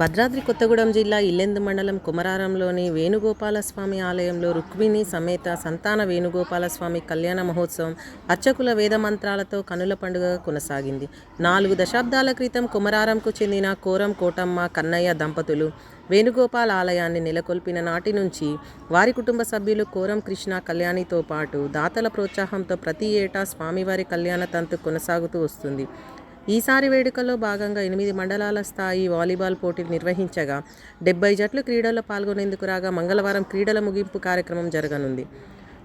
భద్రాద్రి కొత్తగూడెం జిల్లా ఇల్లెందు మండలం కుమరారంలోని వేణుగోపాలస్వామి ఆలయంలో రుక్మిణి సమేత సంతాన వేణుగోపాలస్వామి కళ్యాణ మహోత్సవం అర్చకుల వేద మంత్రాలతో కనుల పండుగ కొనసాగింది. నాలుగు దశాబ్దాల క్రితం కుమరారంకు చెందిన కోరం కోటమ్మ కన్నయ్య దంపతులు వేణుగోపాల్ ఆలయాన్ని నెలకొల్పిన నాటి నుంచి వారి కుటుంబ సభ్యులు కోరం కృష్ణ కళ్యాణితో పాటు దాతల ప్రోత్సాహంతో ప్రతి ఏటా స్వామివారి కళ్యాణ తంతు కొనసాగుతూ వస్తుంది. ఈసారి వేడుకల్లో భాగంగా ఎనిమిది మండలాల స్థాయి వాలీబాల్ పోటీలు నిర్వహించగా డెబ్బై జట్లు క్రీడల్లో పాల్గొనేందుకు రాగా మంగళవారం క్రీడల ముగింపు కార్యక్రమం జరగనుంది.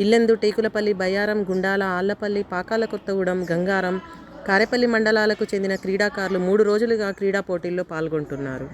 ఇల్లెందు టేకులపల్లి బయ్యారం గుండాల ఆళ్ళపల్లి పాకాల కొత్తగూడెం గంగారం కారేపల్లి మండలాలకు చెందిన క్రీడాకారులు మూడు రోజులుగా క్రీడా పోటీల్లో పాల్గొంటున్నారు.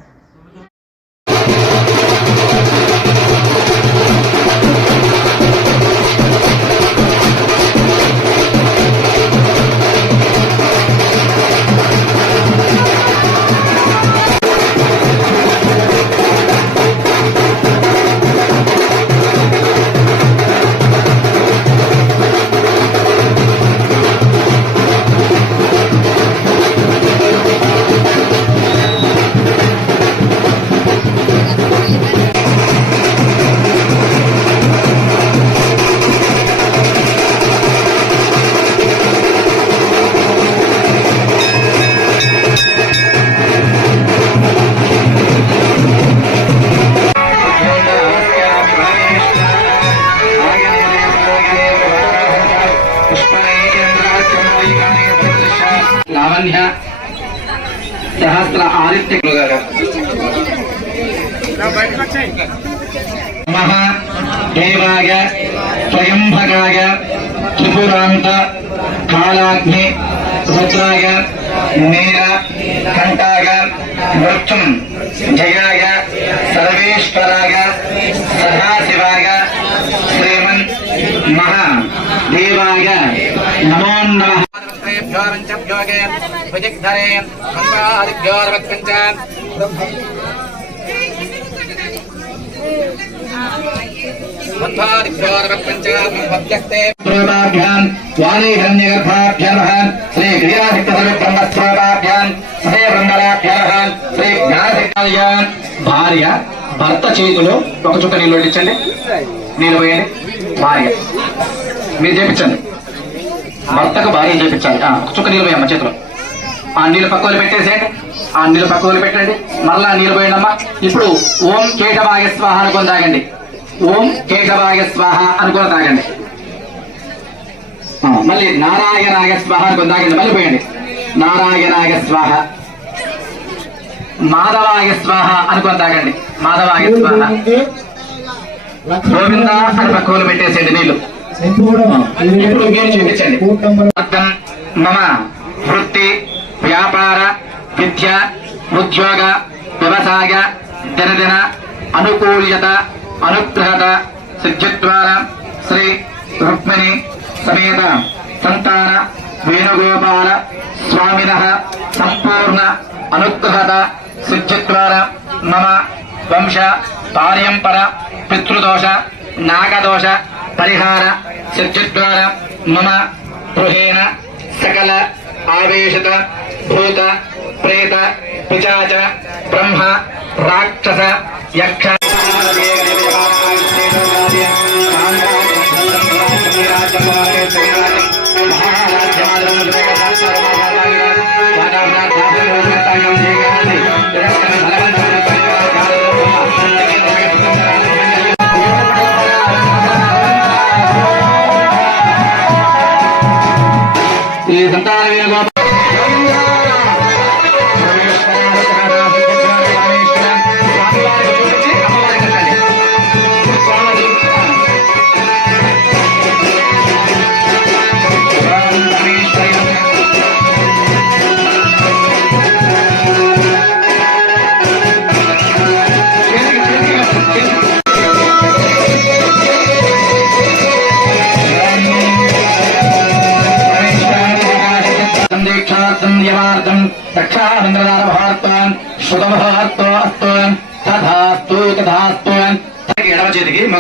దేవాయ స్వయంభగాయ త్రిపురాంత కాళాగ్ని రుద్రాయ నీల కంఠాయ మృత్యుం జయాయ సర్వేశ్వరాయ సదాశివాయ శ్రీమన్ మహా దేవాయ నమో నమ శ్రోతాభ్యాం వాణీహిరణ్యగర్భాభ్యర్హ శ్రీ శ్రీ భార్య భర్త చేతిలో ఒక చుక్క నీళ్ళు వడ్డించండి. నీళ్ళు పోయండి. భార్య మీరు చేపించండి. భర్తకు భార్య చేపించాలి. ఒక చుక్క నీళ్ళు పోయమ్మ చేతిలో. ఆ నీళ్ళు పక్కలు పెట్టేసేయండి. ఆ నీళ్ళు పక్కలు పెట్టండి. మళ్ళా నీళ్ళు పోయండి అమ్మా ఇప్పుడు ఓం కేట స్వాహ తాగండి. ఓం కేశవాయ స్వాహ అనుకొని తాగండి. మళ్ళీ నారాయణాయ స్వాహ అనుకొని తాగండి. మళ్ళీ పోయండి. నారాయణాయ స్వాహ. మాధవాయ స్వాహ అనుకొని తాగండి. మాధవాయ స్వాహ. గోవింద అని పక్కన పెట్టేసేయండి నీళ్ళు. ఇప్పుడు మీరు చూపించండి. మమ వృత్తి వ్యాపార విద్య ఉద్యోగ వ్యవసాయ దినదిన అనుకూల్యత అనుగ్రహత సిద్ధిద్వార శ్రీ రుక్మిణి సమేత సంతాన వేణుగోపాల స్వామిన సంపూర్ణ అనుగ్రహత సిద్ధిద్వార మమ వంశ పార్యంపర పితృదోష నాగదోష పరిహార సిద్ధిద్వార మమ గృహేణ సకల ఆవేశత భూత प्रेत पिचाच ब्रह्म राक्षस यक्ष।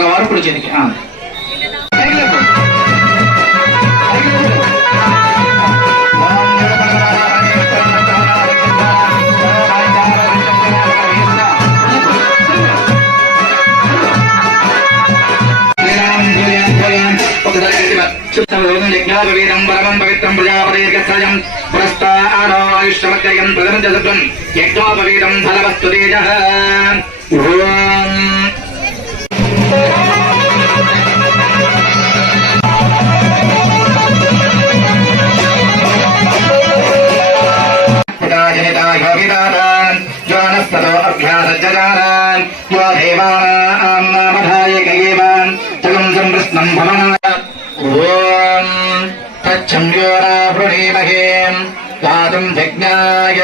మగవారు ఇప్పుడు చేతికి യജ്ഞാപവീതം പരമം പവിത്രം പ്രജാപതേജസ്രജം പുരസ്താരായുഷ്യമത്യം പ്രഥമജസുഖം യജ്ഞോപവീതം ഫലവസ്തുതേജ சங்கோராபுணீமகே தாதும் ஜக்ஞாய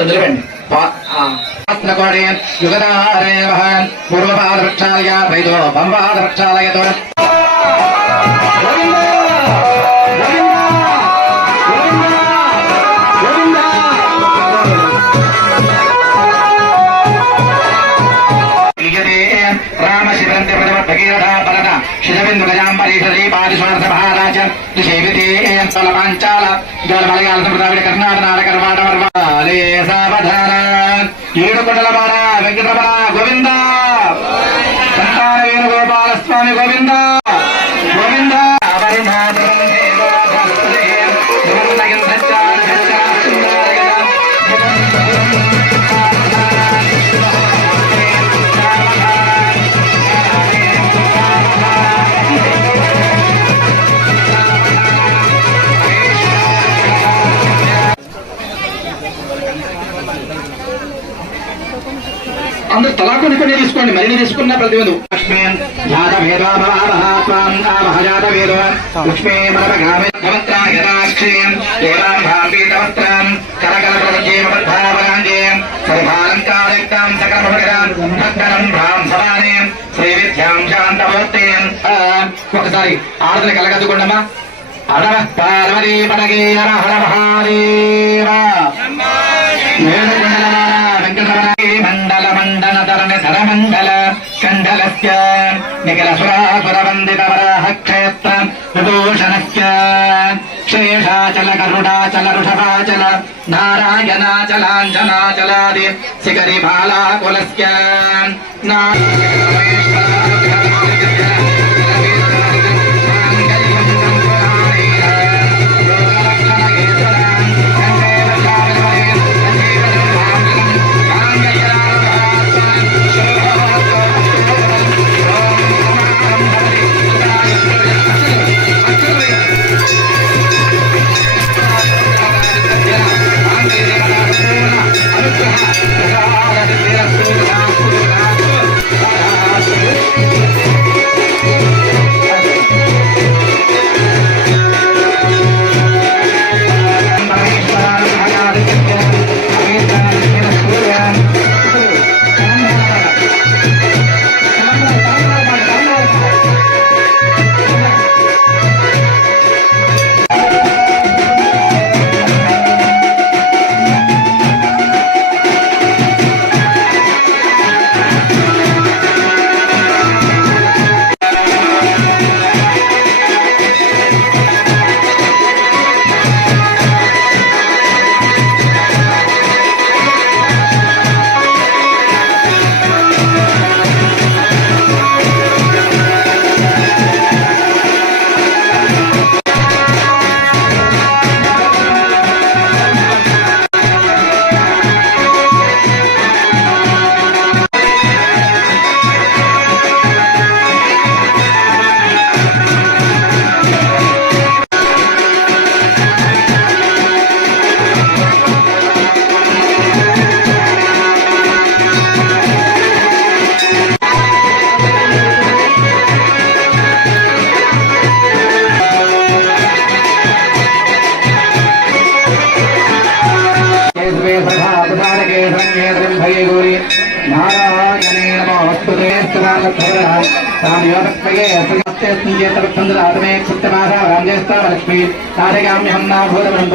திருவன் யுகதாரேவன் பூர்வபாதவக்ஷாலயா வைதோ பம்பாதவக்ஷாலயதோ వెంకటరమణ గోవింద సంతాన వేణుగోపాల స్వామి గోవింద సరిభాలంకారయుక్తాం సకలమగరాం భక్తరం భాం భవానీం శ్రీ విద్యాం శాంతమూర్తిం. ఒకసారి ఆడదని కలగద్దుకోండమ్మా అడవ పార్వతీ పడగే హర హర మండల మండన ధరణ ధర మండల కండలస్య నిఖిల వరాహ క్షేత్ర విభూషణస్య. శేషాచల గరుడాచల ఋషభాచల నారాయణాచలాంజనాచలాది శిఖరి బాలాకులస్య నా తాం యోగత్వయే అసగస్తే సంకేతవత్సందర ఆతమే కృత్యమాస రాంజేస్తా లక్ష్మీ. తారగామ్యహం నా భూతవరం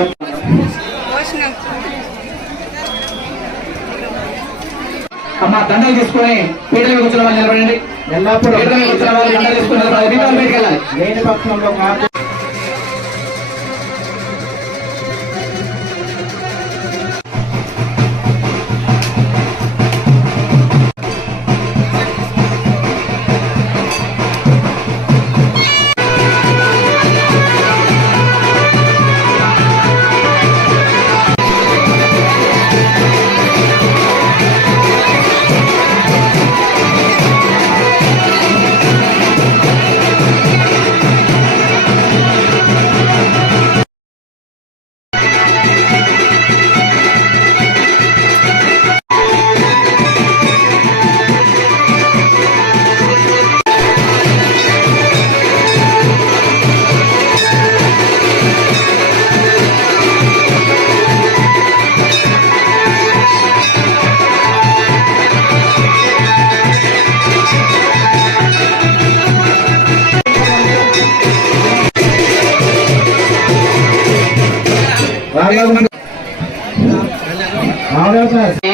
అమ్మ దండలు తీసుకొని పీటల మీద కూర్చున్న వాళ్ళు నిలబడండి. ఎల్లప్పుడూ. పీటల మీద కూర్చున్న వాళ్ళు దండలు తీసుకుని నిలబడాలి. మిగతా వాళ్ళు బయటికి వెళ్ళాలి. లేని పక్షంలో మార్పు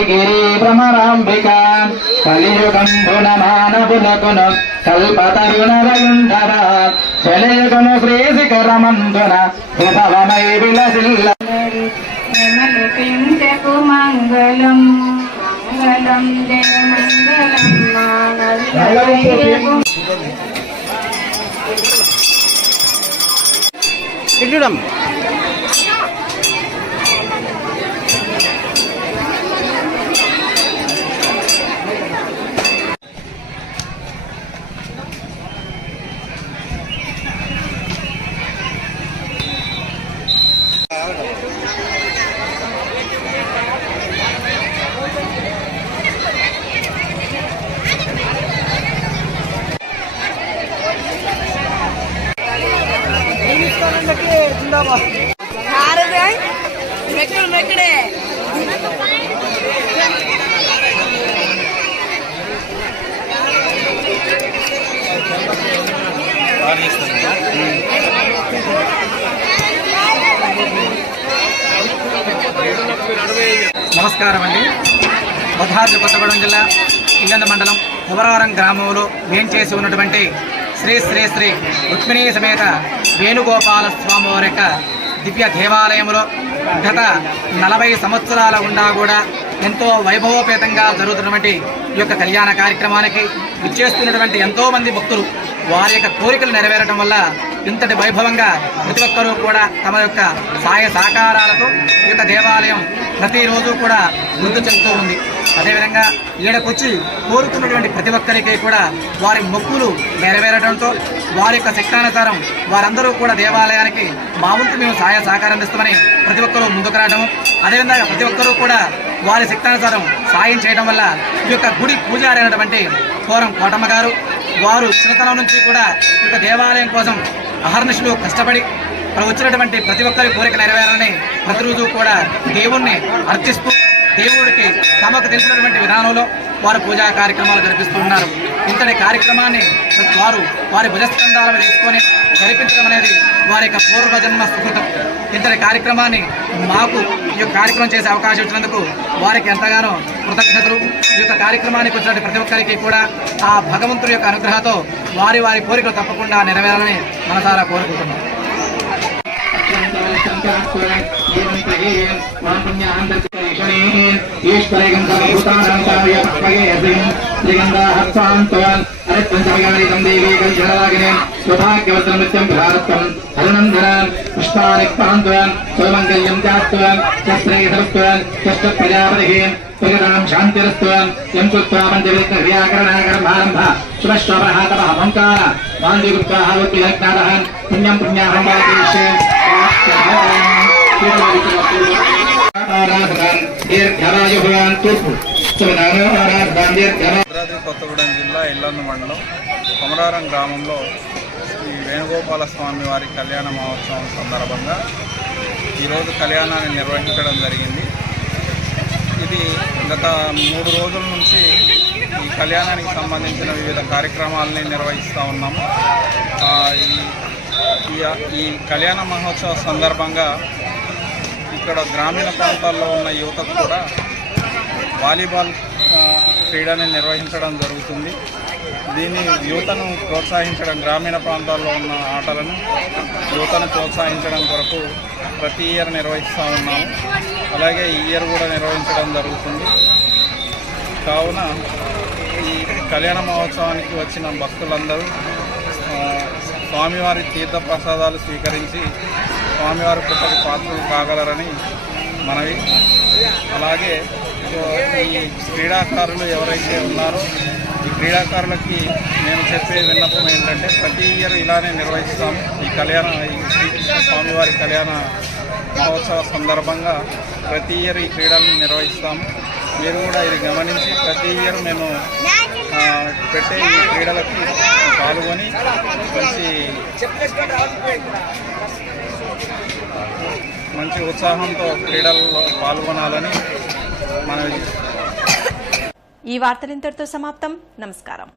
గిరి భ్రమరాంబిక కలియుగం భునమానబులకును కల్పతరుణరయుంధర శ్రీశిఖరమందున విభవమై విలసిల్ల మంగళం మంగళం నమస్కారం అండి భద్రాద్రి కొత్తగూడెం జిల్లా ఇల్లంద మండలం కుమరవరం గ్రామంలో వేంచేసి ఉన్నటువంటి శ్రీ శ్రీ శ్రీ రుక్మిణీ సమేత వేణుగోపాల స్వామి వారి యొక్క దివ్య దేవాలయంలో గత నలభై సంవత్సరాల ఉండా కూడా ఎంతో వైభవోపేతంగా జరుగుతున్నటువంటి ఈ యొక్క కళ్యాణ కార్యక్రమానికి విచ్చేస్తున్నటువంటి ఎంతోమంది భక్తులు వారి యొక్క కోరికలు నెరవేరడం వల్ల ఇంతటి వైభవంగా ప్రతి ఒక్కరూ కూడా తమ యొక్క సాయ సహకారాలతో ఈ యొక్క దేవాలయం ప్రతిరోజు కూడా వృద్ధి చెందుతూ ఉంది. అదేవిధంగా ఈడకొచ్చి కోరుకున్నటువంటి ప్రతి ఒక్కరికి కూడా వారి మొక్కులు నెరవేరడంతో వారి యొక్క శక్తానుసారం వారందరూ కూడా దేవాలయానికి మా వంతు మేము సహాయ సహకారం ఇస్తామని ప్రతి ఒక్కరూ ముందుకు రావడం అదేవిధంగా ప్రతి ఒక్కరూ కూడా వారి శక్తానుసారం సాయం చేయడం వల్ల ఈ యొక్క గుడి పూజారి అయినటువంటి కోరం కోటమ్మ గారు వారు చిన్నతనం నుంచి కూడా ఈ యొక్క దేవాలయం కోసం అహర్నిశలు కష్టపడి వచ్చినటువంటి ప్రతి ఒక్కరి కోరిక నెరవేరాలని ప్రతిరోజు కూడా దేవుణ్ణి అర్చిస్తూ దేవుడికి తమకు తెలిసినటువంటి విధానంలో వారు పూజా కార్యక్రమాలు జరిపిస్తూ ఉన్నారు. ఇంతటి కార్యక్రమాన్ని వారు వారి భుజస్కంధాలను తీసుకొని జరిపించడం అనేది వారి యొక్క పూర్వజన్మ సుకృతం. ఇంతటి కార్యక్రమాన్ని మాకు ఈ యొక్క కార్యక్రమం చేసే అవకాశం ఇచ్చినందుకు వారికి ఎంతగానో కృతజ్ఞతలు. ఈ యొక్క కార్యక్రమానికి వచ్చినటువంటి ప్రతి ఒక్కరికి కూడా ఆ భగవంతుడి యొక్క అనుగ్రహంతో వారి వారి కోరికలు తప్పకుండా నెరవేరాలని మనసారా కోరుకుంటున్నాం. ఈశ్వరేగం సర్వభూతానాం కార్య పక్వగే శ్రీగంధాహత్వాంతవాన్ అరత్పంచమగానితం దేవీ గంజరాగినే సౌభాగ్యవర్ధన నిత్యం భారత్వం హరినందనాన్ పుష్పాణి పాంతవాన్ సౌమంగళ్యం జాస్త్వాన్ చశ్రేధరస్త్వాన్ చష్ట ప్రజాపతిః ప్రియతాం శాంతిరస్త్వాన్ యం కృత్వా పంచవిత్త వ్యాకరణాకర్మారంభ శుభశ్వప్రహాతమః ఓంకార వాందిగుప్తాः విలగ్నాదः పుణ్యం పుణ్యాహం వాదేశే భద్రాద్రి కొత్తగూడెం జిల్లా ఇల్లందు మండలం కొమరారం గ్రామంలో శ్రీ వేణుగోపాల స్వామి వారి కళ్యాణ మహోత్సవం సందర్భంగా ఈరోజు కళ్యాణాన్ని నిర్వహించడం జరిగింది. ఇది గత మూడు రోజుల నుంచి ఈ కళ్యాణానికి సంబంధించిన వివిధ కార్యక్రమాలని నిర్వహిస్తూ ఉన్నాము. ఈ ఈ- ఈ కళ్యాణ మహోత్సవ సందర్భంగా ఇక్కడ గ్రామీణ ప్రాంతాల్లో ఉన్న యువతకు కూడా వాలీబాల్ క్రీడని నిర్వహించడం జరుగుతుంది. దీన్ని యువతను ప్రోత్సహించడం గ్రామీణ ప్రాంతాల్లో ఉన్న ఆటలను యువతను ప్రోత్సహించడం కొరకు ప్రతి ఇయర్ నిర్వహిస్తూ ఉన్నాము. అలాగే ఈ ఇయర్ కూడా నిర్వహించడం జరుగుతుంది. కావున ఈ కళ్యాణ మహోత్సవానికి వచ్చిన భక్తులందరూ స్వామివారి తీర్థ ప్రసాదాలు స్వీకరించి స్వామివారి పుట్టకు పాత్రలు కాగలరని మనవి. అలాగే ఈ క్రీడాకారులు ఎవరైతే ఉన్నారో ఈ క్రీడాకారులకి నేను చెప్పే విన్నపం ఏంటంటే ప్రతి ఇయర్ ఇలానే నిర్వహిస్తాం. ఈ కళ్యాణ ఈ శ్రీకృష్ణ స్వామివారి కళ్యాణ మహోత్సవ సందర్భంగా ప్రతి ఇయర్ ఈ క్రీడలను నిర్వహిస్తాము మీరు కూడా ఇది గమనించి ప్రతి ఇయర్ మేము పెట్టే ఈ పాల్గొని మంచి మంచి ఉత్సాహంతో క్రీడల్లో పాల్గొనాలని మనవి ఈ వార్తలు ఇంతటితో సమాప్తం. నమస్కారం.